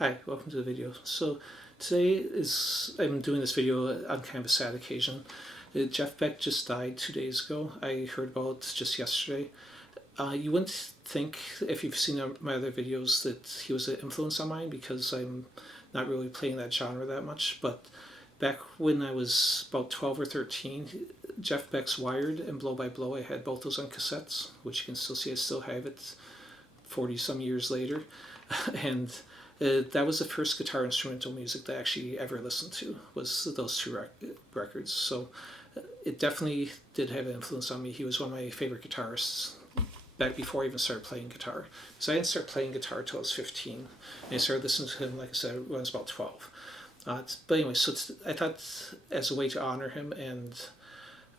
Hi, welcome to the video. So today I'm doing this video on kind of a sad occasion. Jeff Beck just died 2 days ago. I heard about it just yesterday. You wouldn't think, if you've seen my other videos, that he was an influence on mine because I'm not really playing that genre that much. But back when I was about 12 or 13, Jeff Beck's Wired and Blow by Blow, I had both those on cassettes, which you can still see. I still have it 40 some years later. And that was the first guitar instrumental music that I actually ever listened to, was those two records. So it definitely did have an influence on me. He was one of my favorite guitarists back before I even started playing guitar. So I didn't start playing guitar until I was 15. And I started listening to him, like I said, when I was about 12. But anyway, so I thought as a way to honor him and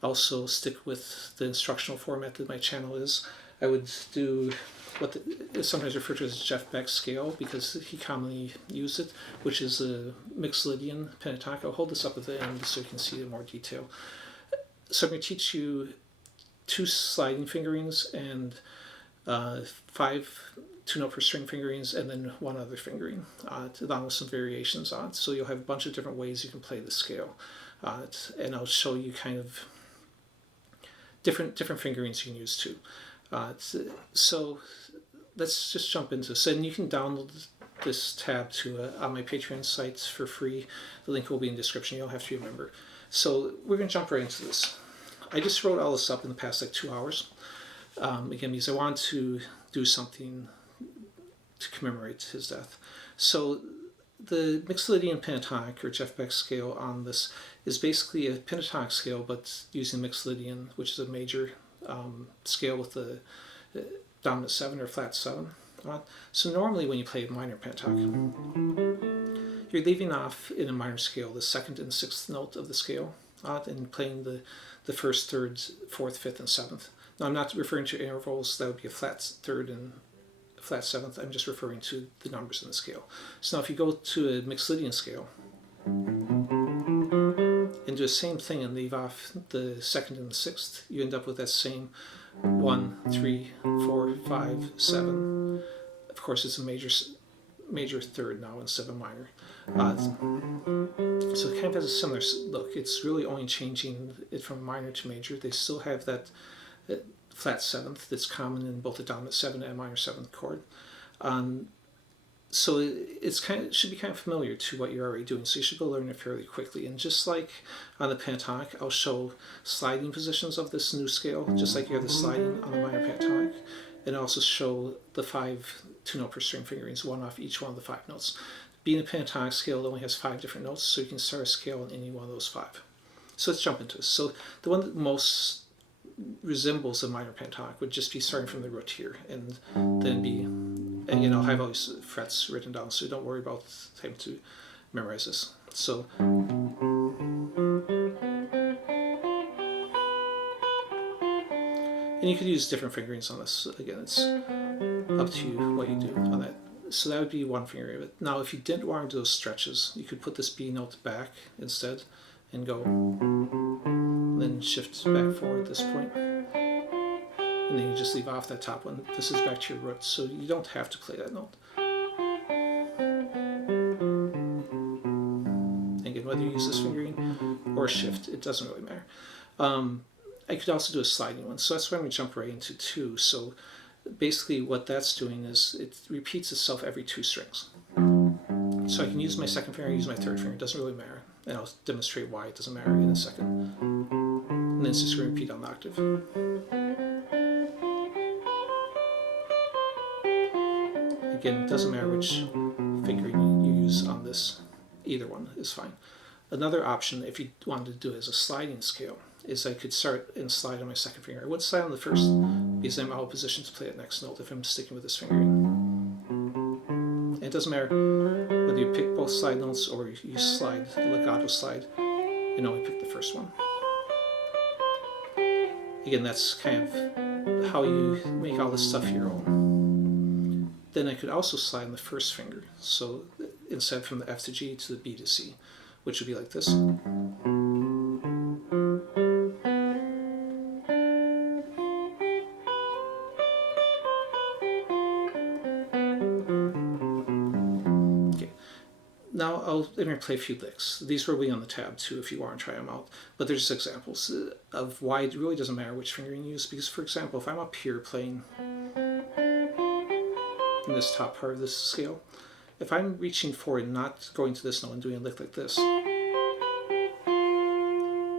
also stick with the instructional format that my channel is, I would do what is sometimes referred to as Jeff Beck's scale, because he commonly used it, which is a Mixolydian Pentatonic. I'll hold this up at the end so you can see it in more detail. So I'm going to teach you 2 sliding fingerings and 5 2-note per string fingerings, and then 1 other fingering, along with some variations on it. So you'll have a bunch of different ways you can play the scale, and I'll show you kind of different fingerings you can use too. So let's just jump into this. And you can download this tab to on my Patreon site for free. The link will be in the description. You don't have to be a member. So we're going to jump right into this. I just wrote all this up in the past like 2 hours. Again, because I wanted to do something to commemorate his death. So the Mixolydian Pentatonic, or Jeff Beck scale on this, is basically a pentatonic scale, but using Mixolydian, which is a major scale with the dominant 7 or flat 7. So normally when you play a minor pentatonic, you're leaving off in a minor scale the 2nd and 6th note of the scale, and playing the 1st, 3rd, 4th, 5th, and 7th. Now I'm not referring to intervals. That would be a flat 3rd and flat 7th. I'm just referring to the numbers in the scale. So now if you go to a Mixolydian scale and do the same thing and leave off the 2nd and the 6th, you end up with that same 1, 3, 4, 5, 7. Of course, it's a major 3rd now instead of a minor. So it kind of has a similar look. It's really only changing it from minor to major. They still have that flat 7th that's common in both the dominant 7 and minor 7th chord. So it should be kind of familiar to what you're already doing, so you should be able to learn it fairly quickly. And just like on the pentatonic, I'll show sliding positions of this new scale, just like you have the sliding on the minor pentatonic, and also show the 5 2-note per string fingerings, 1 off each one of the 5 notes. Being a pentatonic scale, it only has 5 different notes, so you can start a scale on any one of those 5. So let's jump into this. So the one that most resembles a minor pentatonic would just be starting from the root here, and then be, and again, I'll have all these frets written down, so don't worry about having to memorize this. So and you could use different fingerings on this. Again, it's up to you what you do on that. So that would be 1 fingering of it. Now if you didn't want to do those stretches, you could put this B note back instead and go, then shift back forward at this point, and then you just leave off that top one. This is back to your root, so you don't have to play that note. Again, whether you use this fingering or shift, it doesn't really matter. I could also do a sliding one, so that's why I'm going to jump right into 2. So basically what that's doing is it repeats itself every 2 strings. So I can use my 2nd finger, use my 3rd finger, it doesn't really matter. And I'll demonstrate why it doesn't matter in a second. And then it's just going to repeat on the octave. Again, it doesn't matter which fingering you use on this, either one is fine. Another option, if you wanted to do it as a sliding scale, is I could start and slide on my 2nd finger. I would slide on the 1st because I'm out of position to play that next note if I'm sticking with this fingering. And it doesn't matter whether you pick both slide notes or you slide the legato slide and only pick the 1st one. Again, that's kind of how you make all this stuff your own. Then I could also slide on the 1st finger. So instead from the F to G to the B to C, which would be like this. Now I'm going to play a few licks. These will be on the tab too if you want to try them out. But there's just examples of why it really doesn't matter which finger you use. Because for example, if I'm up here playing in this top part of this scale, if I'm reaching forward and not going to this note and doing a lick like this,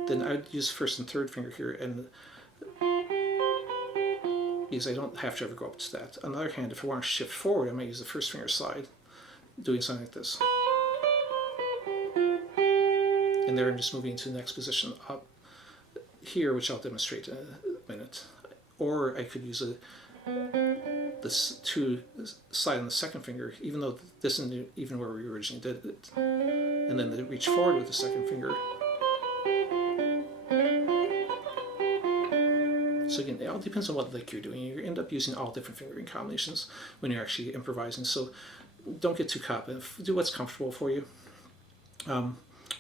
then I would use first and third finger here, and because I don't have to ever go up to that. On the other hand, if I want to shift forward, I might use the first finger slide, doing something like this. And there I'm just moving to the next position up here, which I'll demonstrate in a minute. Or I could use this to slide on the second finger, even though this isn't even where we originally did it. And then reach forward with the second finger. So again, it all depends on what lick you're doing. You end up using all different fingering combinations when you're actually improvising. So don't get too caught up. Do what's comfortable for you.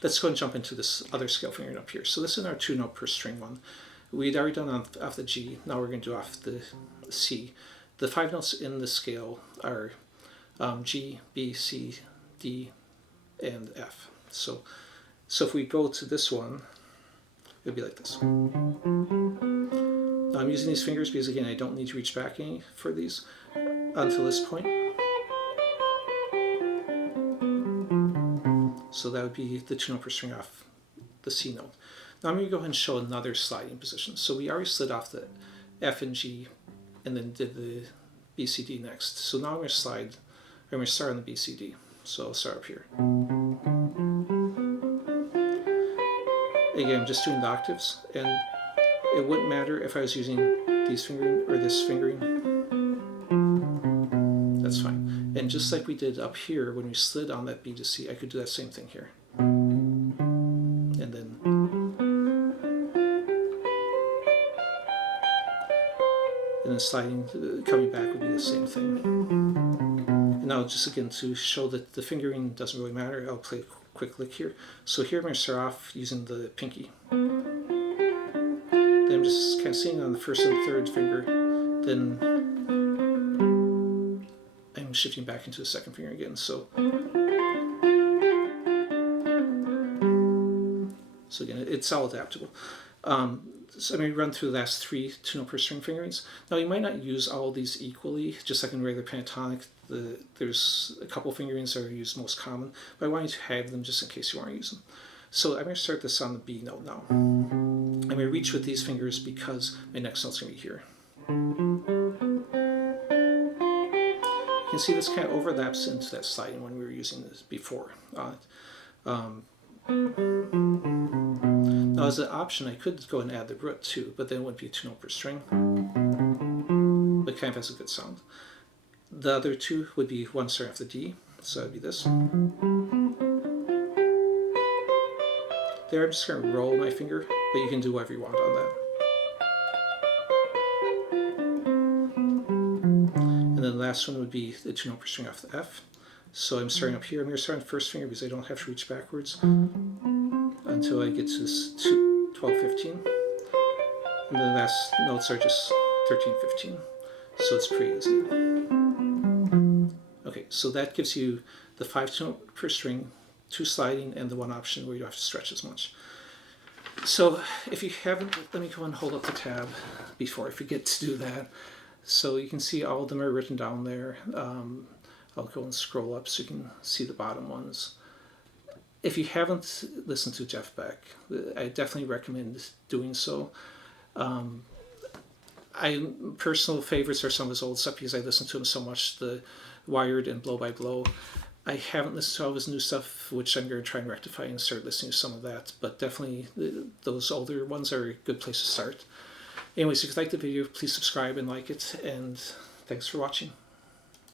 Let's go and jump into this other scale fingering up here. So this is our 2-note per string one. We'd already done off the G. Now we're going to do off the C. The 5 notes in the scale are G, B, C, D, and F. So if we go to this one, it would be like this. Now I'm using these fingers because, again, I don't need to reach back any for these until this point. So that would be the 2-note per string off the C note. Now I'm going to go ahead and show another sliding position. So we already slid off the F and G and then did the B, C, D next. So now I'm going to slide, I'm going to start on the B, C, D. So I'll start up here. Again, I'm just doing the octaves, and it wouldn't matter if I was using these fingering or this fingering. That's fine. And just like we did up here when we slid on that B to C, I could do that same thing here. And then sliding, coming back would be the same thing. And now just again to show that the fingering doesn't really matter, I'll play a quick lick here. So here I'm going to start off using the pinky. Then I'm just kind of sitting on the first and third finger. Then I'm shifting back into the second finger again. So again, it's all adaptable. So I'm going to run through the last 3 2-note per string fingerings. Now you might not use all of these equally, just like in regular pentatonic. There's a couple fingerings that are used most common, but I want you to have them just in case you want to use them. So I'm going to start this on the B note now. I'm going to reach with these fingers because my next note's going to be here. You can see this kind of overlaps into that sliding when we were using this before. Now as an option, I could go and add the root too, but then it wouldn't be a 2-note per string. But it kind of has a good sound. The other two would be one starting off the D, so that would be this. There I'm just going to roll my finger, but you can do whatever you want on that. And then the last one would be the 2-note per string off the F. So I'm starting up here. I'm going to start on the first finger because I don't have to reach backwards until I get to this 12, 15. And the last notes are just 13, 15. So it's pretty easy. Okay, so that gives you the 5 2-note per string, 2 sliding, and the one option where you don't have to stretch as much. So if you haven't, let me go and hold up the tab before I forget to do that. So you can see all of them are written down there. I'll go and scroll up so you can see the bottom ones. If you haven't listened to Jeff Beck, I definitely recommend doing so. Personal favorites are some of his old stuff because I listen to him so much, the Wired and Blow by Blow. I haven't listened to all of his new stuff, which I'm going to try and rectify and start listening to some of that, but definitely those older ones are a good place to start. Anyways, if you liked the video, please subscribe and like it, and thanks for watching.